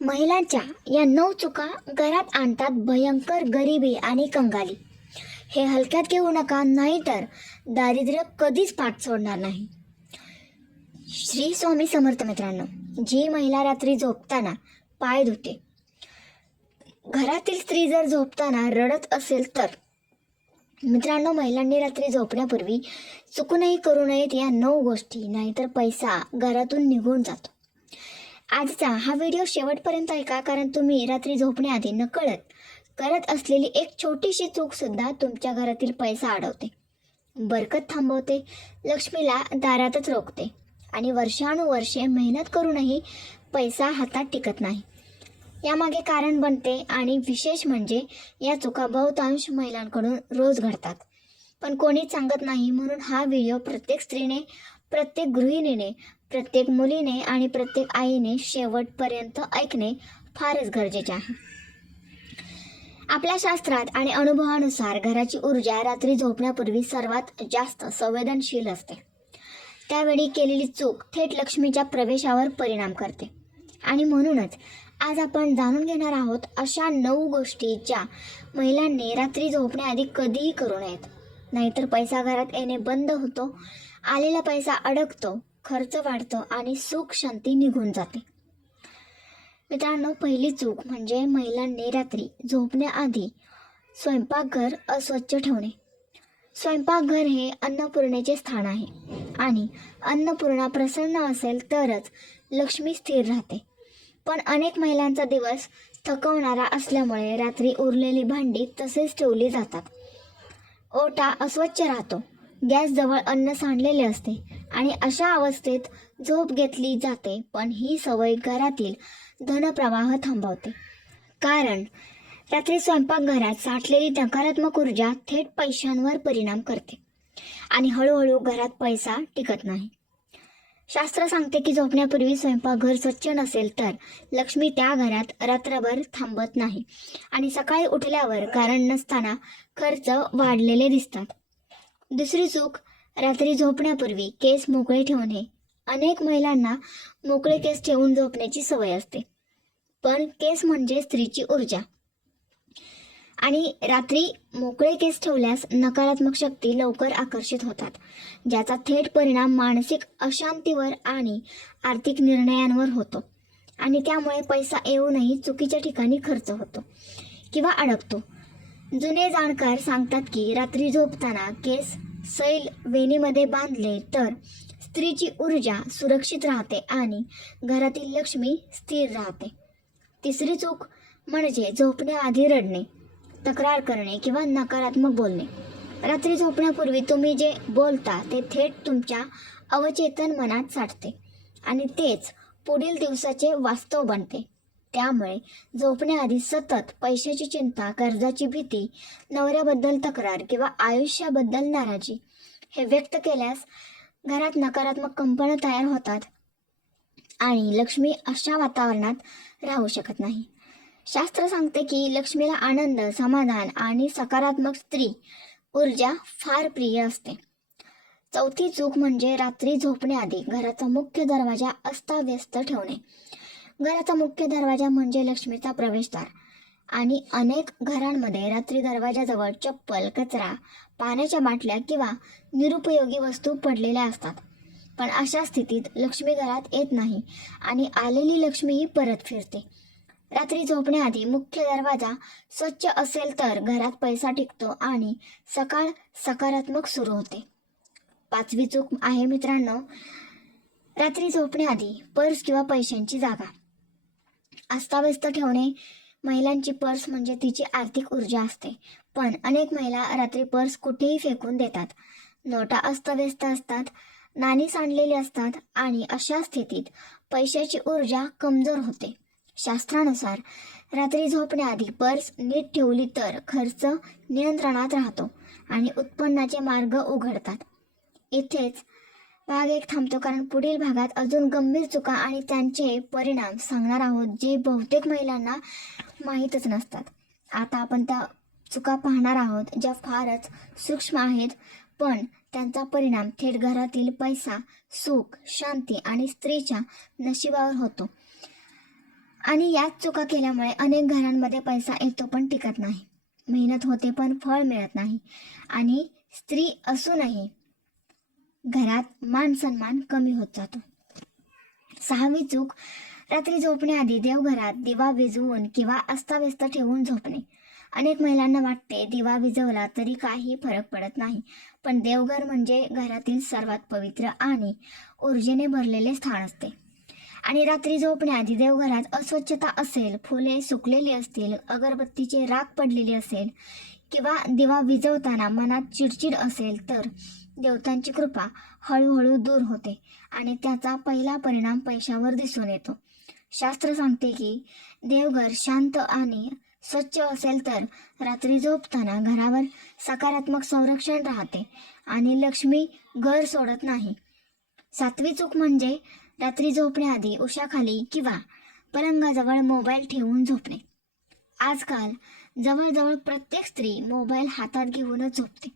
महिलांच्या या नऊ चुका घरात आणतात भयंकर गरिबी आणि कंगाली. हे हलक्यात घेऊ नका नाहीतर दारिद्र्य कधीच पाठ सोडणार नाही. श्री स्वामी समर्थ मित्रांनो जी महिला रात्री झोपताना पाय धुते. घरातील स्त्री जर झोपताना रडत असेल तर. मित्रांनो महिलांनी रात्री झोपण्यापूर्वी चुकूनही करू नयेत या नऊ गोष्टी नाहीतर पैसा घरातून निघून जातो. आजचा हा व्हिडिओ शेवटपर्यंत ऐका कारण तुम्ही रात्री झोपण्याआधी नकळत करत असलेली एक छोटीशी चूक सुद्धा तुमच्या घरातील पैसा अडवते. बरकत थांबवते. लक्ष्मीला दारातच रोखते. आणि वर्षानुवर्षे मेहनत करूनही पैसा हातात टिकत नाही. यामागे कारण बनते आणि विशेष म्हणजे या चुका बहुतांश महिलांकडून रोज घडतात. पण कोणीच सांगत नाही म्हणून हा व्हिडिओ प्रत्येक स्त्रीने प्रत्येक गृहिणीने प्रत्येक मुलीने आणि प्रत्येक आईने शेवटपर्यंत ऐकणे फारच गरजेचे आहे. आपल्या शास्त्रात आणि अनुभवानुसार घराची ऊर्जा रात्री झोपण्यापूर्वी सर्वात जास्त संवेदनशील असते. त्यावेळी केलेली चूक थेट लक्ष्मीच्या प्रवेशावर परिणाम करते. आणि म्हणूनच आज आपण जाणून घेणार आहोत अशा नऊ गोष्टी ज्या महिलांनी रात्री झोपण्याआधी कधीही करू नयेत. नाहीतर पैसा घरात येणे बंद होतो. आलेला पैसा अडकतो खर्च वाढतो आणि सुख शांती निघून जाते. मित्रांनो पहिली चूक म्हणजे महिलांनी रात्री झोपण्याआधी स्वयंपाकघर अस्वच्छ ठेवणे. स्वयंपाकघर हे अन्नपूर्णेचे स्थान आहे आणि अन्नपूर्णा प्रसन्न असेल तरच लक्ष्मी स्थिर राहते. पण अनेक महिलांचा दिवस थकवणारा असल्यामुळे रात्री उरलेली भांडी तसेच ठेवली जातात. ओटा अस्वच्छ राहतो. गॅसजवळ अन्न सांडलेले असते आणि अशा अवस्थेत झोप घेतली जाते पण ही सवय घरातील धनप्रवाह थांबवते. कारण रात्री स्वयंपाकघरात साठलेली नकारात्मक ऊर्जा थेट पैशांवर परिणाम करते आणि हळूहळू घरात पैसा टिकत नाही. शास्त्र सांगते की झोपण्यापूर्वी स्वयंपाकघर स्वच्छ नसेल तर लक्ष्मी त्या घरात रात्रभर थांबत नाही आणि सकाळी उठल्यावर कारण नसताना खर्च वाढलेले दिसतात. दुसरी चूक रात्री झोपण्यापूर्वी केस मोकळे ठेवणे. अनेक महिलांना मोकळे केस ठेवून झोपण्याची सवय असते. पण केस म्हणजे स्त्रीची ऊर्जा. आणि रात्री मोकळे केस ठेवल्यास नकारात्मक शक्ती लवकर आकर्षित होतात ज्याचा थेट परिणाम मानसिक अशांतीवर आणि आर्थिक निर्णयांवर होतो. आणि त्यामुळे पैसा येऊनही चुकीच्या ठिकाणी खर्च होतो किंवा अडकतो. जुने जाणकार सांगतात की रात्री झोपताना केस सैल वेणीमध्ये बांधले तर स्त्रीची ऊर्जा सुरक्षित राहते आणि घरातील लक्ष्मी स्थिर राहते. तिसरी चूक म्हणजे झोपण्याआधी रडणे तक्रार करणे किंवा नकारात्मक बोलणे. रात्री झोपण्यापूर्वी तुम्ही जे बोलता ते थेट तुमच्या अवचेतन मनात साठते आणि तेच पुढील दिवसाचे वास्तव बनते. त्यामुळे झोपण्याआधी सतत पैशाची चिंता कर्जाची भीती नवऱ्याबद्दल तक्रार किंवा आयुष्याबद्दल नाराजी हे व्यक्त केल्यास घरात नकारात्मक कंपनं तयार होतात आणि लक्ष्मी अशा वातावरणात राहू शकत नाही. शास्त्र सांगते की लक्ष्मीला आनंद समाधान आणि सकारात्मक स्त्री ऊर्जा फार प्रिय असते. चौथी चूक म्हणजे रात्री झोपण्याआधी घराचा मुख्य दरवाजा अस्ताव्यस्त ठेवणे. घराचा मुख्य दरवाजा म्हणजे लक्ष्मीचा प्रवेशद्वार. आणि अनेक घरांमध्ये रात्री दरवाजाजवळ चप्पल कचरा पाण्याच्या बाटल्या किंवा निरुपयोगी वस्तू पडलेल्या असतात. पण अशा स्थितीत लक्ष्मी घरात येत नाही आणि आलेली लक्ष्मीही परत फिरते. रात्री झोपण्याआधी मुख्य दरवाजा स्वच्छ असेल तर घरात पैसा टिकतो आणि सकाळ सकारात्मक सुरू होते. पाचवी चूक आहे मित्रांनो रात्री झोपण्याआधी पर्स किंवा पैशांची जागा. अस्ताव्यस्त ठेवणे महिलांची पर्स म्हणजे तिची आर्थिक ऊर्जा असते. पण अनेक महिला रात्री पर्स कुठेही फेकून देतात. नोटा अस्तव्यस्त असतात नाणी सांडलेली असतात आणि अशा स्थितीत पैशाची ऊर्जा कमजोर होते. शास्त्रानुसार रात्री झोपण्याआधी पर्स नीट ठेवली तर खर्च नियंत्रणात राहतो आणि उत्पन्नाचे मार्ग उघडतात. इथेच भाग एक थांबतो कारण पुढील भागात अजून गंभीर चुका आणि त्यांचे परिणाम सांगणार आहोत जे बहुतेक महिलांना माहीतच नसतात. आता आपण त्या चुका पाहणार आहोत ज्या फारच सूक्ष्म आहेत पण त्यांचा परिणाम थेट घरातील पैसा सुख शांती आणि स्त्रीच्या नशिबावर होतो. आणि याच चुका केल्यामुळे अनेक घरांमध्ये पैसा येतो पण टिकत नाही. मेहनत होते पण फळ मिळत नाही. आणि स्त्री असूनही घरात मान सन्मान कमी होत जातो. सहावी चूक रात्री झोपण्याआधी देवघरात दिवा विझवून किंवा अस्ताव्यस्त ठेवून झोपणे. अनेक महिलांना वाटते दिवा विझवला तरी काही फरक पडत नाही पण देवघर म्हणजे घरातील सर्वात पवित्र आणि ऊर्जेने भरलेले स्थान असते. आणि रात्री झोपण्याआधी देवघरात अस्वच्छता असेल फुले सुकलेली असतील अगरबत्तीचे राख पडलेली असेल किंवा दिवा विझवताना मनात चिडचिड असेल तर देवतांची कृपा हळूहळू दूर होते आणि त्याचा पहिला परिणाम पैशावर दिसून येतो. शास्त्र सांगते की देवघर शांत आणि स्वच्छ असेल तर रात्री झोपताना घरावर सकारात्मक संरक्षण राहते आणि लक्ष्मी घर सोडत नाही. सातवी चूक म्हणजे रात्री झोपण्याआधी उशाखाली किंवा पलंगाजवळ मोबाईल ठेवून झोपणे. आजकाल जवळजवळ प्रत्येक स्त्री मोबाईल हातात घेऊनच झोपते.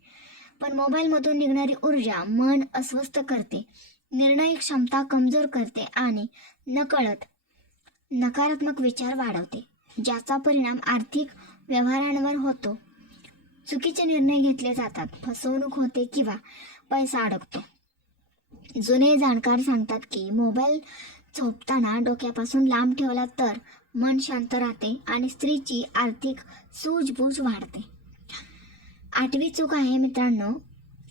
पण मोबाईलमधून निघणारी ऊर्जा मन अस्वस्थ करते. निर्णय क्षमता कमजोर करते आणि नकळत नकारात्मक विचार वाढवते ज्याचा परिणाम आर्थिक व्यवहारांवर होतो. चुकीचे निर्णय घेतले जातात फसवणूक होते किंवा पैसा अडकतो. जुने जाणकार सांगतात की मोबाईल झोपताना डोक्यापासून लांब ठेवला तर मन शांत राहते आणि स्त्रीची आर्थिक सूझबूझ वाढते. आठवी चूक आहे मित्रांनो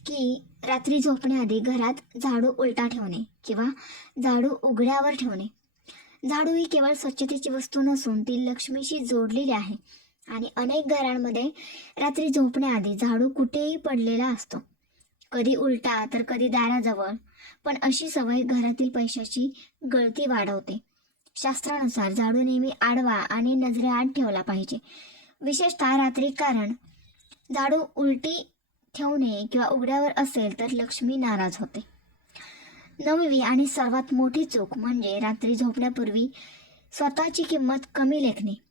की रात्री झोपण्याआधी घरात झाडू उलटा ठेवणे किंवा झाडू उघड्यावर ठेवणे. झाडू ही केवळ स्वच्छतेची वस्तू नसून ती लक्ष्मीशी जोडलेली आहे आणि अनेक घरांमध्ये रात्री झोपण्याआधी झाडू कुठेही पडलेला असतो. कधी उलटा तर कधी दाराजवळ पण अशी सवय घरातील पैशाची गळती वाढवते. शास्त्रानुसार झाडू नेहमी आडवा आणि नजरेआड ठेवला पाहिजे. विशेषतः रात्री कारण झाडू उलटी ठेवणे किंवा उघड्यावर असेल तर लक्ष्मी नाराज होते. नववी आणि सर्वात मोठी चूक म्हणजे रात्री झोपण्यापूर्वी स्वतःची किंमत कमी लेखणे.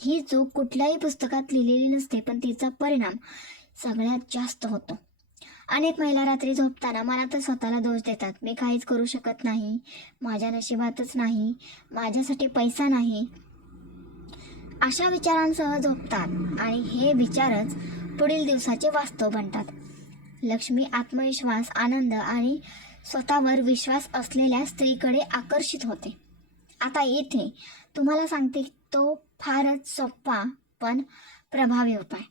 ही चूक कुठल्याही पुस्तकात लिहिलेली नसते पण तिचा परिणाम सगळ्यात जास्त होतो. अनेक महिला रात्री झोपताना मनातच स्वतःला दोष देतात. मी काहीच करू शकत नाही. माझ्या नशिबातच नाही. माझ्यासाठी पैसा नाही. अशा विचारांसह झोपतात. आणि हे विचारच पुढील दिवसाचे वास्तव बनतात. लक्ष्मी आत्मविश्वास आनंद आणि स्वतःवर विश्वास असलेल्या स्त्रीकडे आकर्षित होते. आता येथे तुम्हाला सांगते तो फारच सोपा पण प्रभावी उपाय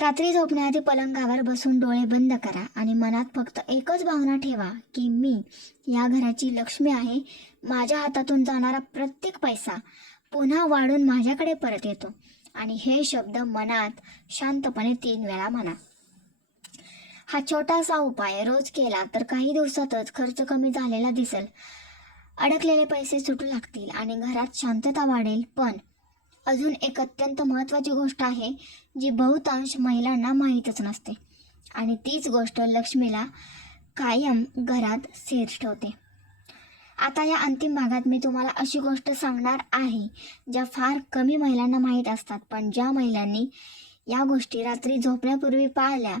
रात्री झोपण्याआधी पलंगावर बसून डोळे बंद करा आणि मनात फक्त एकच भावना ठेवा की मी या घराची लक्ष्मी आहे. माझ्या हातातून जाणारा प्रत्येक पैसा पुन्हा वाढून माझ्याकडे परत येतो. आणि हे शब्द मनात शांतपणे तीन वेळा म्हणा. हा छोटासा उपाय रोज केला तर काही दिवसातच खर्च कमी झालेला दिसेल. अडकलेले पैसे सुटू लागतील आणि घरात शांतता वाढेल. पण अजून एक अत्यंत महत्त्वाची गोष्ट आहे जी बहुतांश महिलांना माहीतच नसते. आणि तीच गोष्ट लक्ष्मीला कायम घरात स्थिर ठेवते. आता या अंतिम भागात मी तुम्हाला अशी गोष्ट सांगणार आहे ज्या फार कमी महिलांना माहीत असतात. पण ज्या महिलांनी या गोष्टी रात्री झोपण्यापूर्वी पाळल्या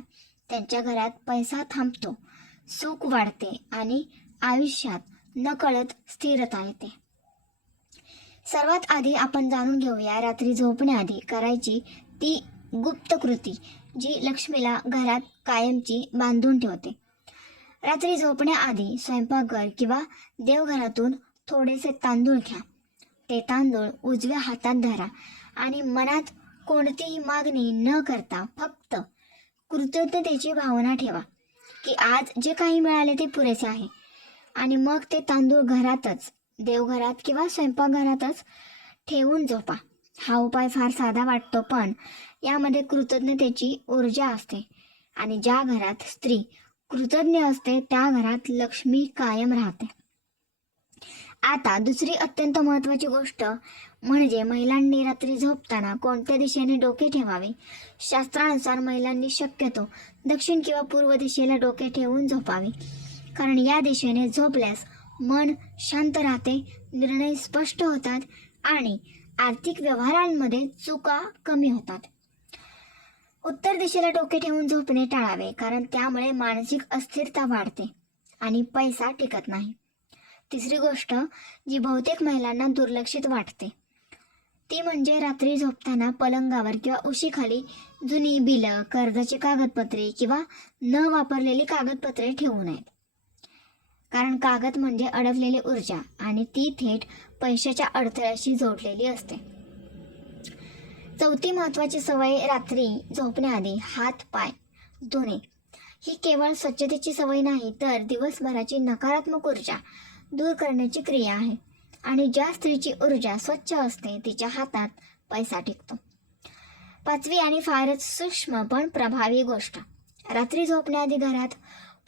त्यांच्या घरात पैसा थांबतो सुख वाढते आणि आयुष्यात नकळत स्थिरता येते. सर्वात आधी आपण जाणून घेऊया रात्री झोपण्याआधी करायची ती गुप्त कृती जी लक्ष्मीला घरात कायमची बांधून ठेवते. रात्री झोपण्याआधी स्वयंपाकघर किंवा देवघरातून थोडेसे तांदूळ घ्या. ते तांदूळ उजव्या हातात धरा आणि मनात कोणतीही मागणी न करता फक्त कृतज्ञतेची भावना ठेवा की आज जे काही मिळाले ते पुरेसे आहे. आणि मग ते तांदूळ घरातच देवघरात किंवा स्वयंपाकघरातच ठेवून झोपा. हा उपाय फार साधा वाटतो पण यामध्ये कृतज्ञतेची ऊर्जा असते. आणि ज्या घरात स्त्री कृतज्ञ असते त्या घरात लक्ष्मी कायम राहते. आता दुसरी अत्यंत महत्त्वाची गोष्ट म्हणजे महिलांनी रात्री झोपताना कोणत्या दिशेने डोके ठेवावे? शास्त्रानुसार महिलांनी शक्यतो दक्षिण किंवा पूर्व दिशेला डोके ठेवून झोपावे. कारण या दिशेने झोपल्यास मन शांत राहते निर्णय स्पष्ट होतात आणि आर्थिक व्यवहारांमध्ये चुका कमी होतात. उत्तर दिशेला डोके ठेवून झोपणे टाळावे कारण त्यामुळे मानसिक अस्थिरता वाढते आणि पैसा टिकत नाही. तिसरी गोष्ट जी बहुतेक महिलांना दुर्लक्षित वाटते ती म्हणजे रात्री झोपताना पलंगावर किंवा उशीखाली जुनी बिलं कर्जाची कागदपत्रे किंवा न वापरलेली कागदपत्रे ठेवू नयेत. कारण कागद म्हणजे अडकलेली ऊर्जा आणि ती थेट पैशाच्या अडथळ्याशी जोडलेली असते. चौथी महत्वाची सवय रात्री झोपण्याआधी हात पाय धुणे. ही केवळ स्वच्छतेची सवय नाही तर दिवसभराची नकारात्मक ऊर्जा दूर करण्याची क्रिया आहे. आणि ज्या स्त्रीची ऊर्जा स्वच्छ असते तिच्या हातात पैसा टिकतो. पाचवी आणि फारच सूक्ष्म पण प्रभावी गोष्ट. रात्री झोपण्याआधी घरात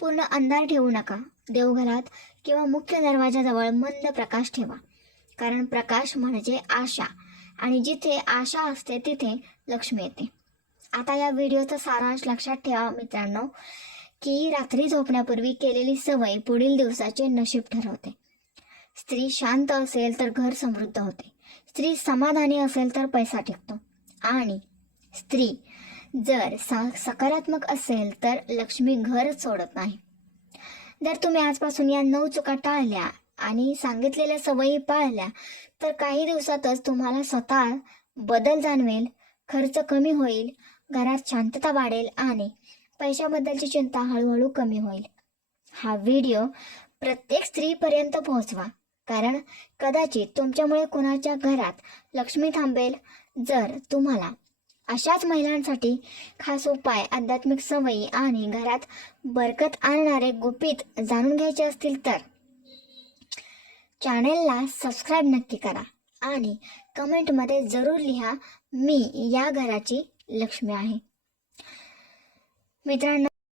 पूर्ण अंधार ठेवू नका. देवघरात किंवा मुख्य दरवाजाजवळ मंद प्रकाश ठेवा. कारण प्रकाश म्हणजे आशा. आणि जिथे आशा असते तिथे लक्ष्मी येते. आता या व्हिडिओचा सारांश लक्षात ठेवा मित्रांनो की रात्री झोपण्यापूर्वी केलेली सवय पुढील दिवसाचे नशीब ठरवते. स्त्री शांत असेल तर घर समृद्ध होते. स्त्री समाधानी असेल तर पैसा टिकतो. आणि स्त्री जर सा सकारात्मक असेल तर लक्ष्मी घर सोडत नाही. जर तुम्ही आजपासून या नऊ चुका टाळल्या आणि सांगितलेल्या सवयी पाळल्या तर काही दिवसातच तुम्हाला स्वतः बदल जाणवेल खर्च कमी होईल घरात शांतता वाढेल आणि पैशाबद्दलची चिंता हळूहळू कमी होईल. हा व्हिडिओ प्रत्येक स्त्रीपर्यंत पोहोचवा कारण कदाचित तुमच्यामुळे कुणाच्या घरात लक्ष्मी थांबेल जर तुम्हाला अशाच महिलांसाठी खास उपाय आध्यात्मिक सवयी आणि घरात बरकत आणणारे गुपित जाणून घ्यायचे असतील तर. चॅनेलला सबस्क्राईब नक्की करा आणि कमेंटमध्ये जरूर लिहा मी या घराची लक्ष्मी आहे. मित्रांनो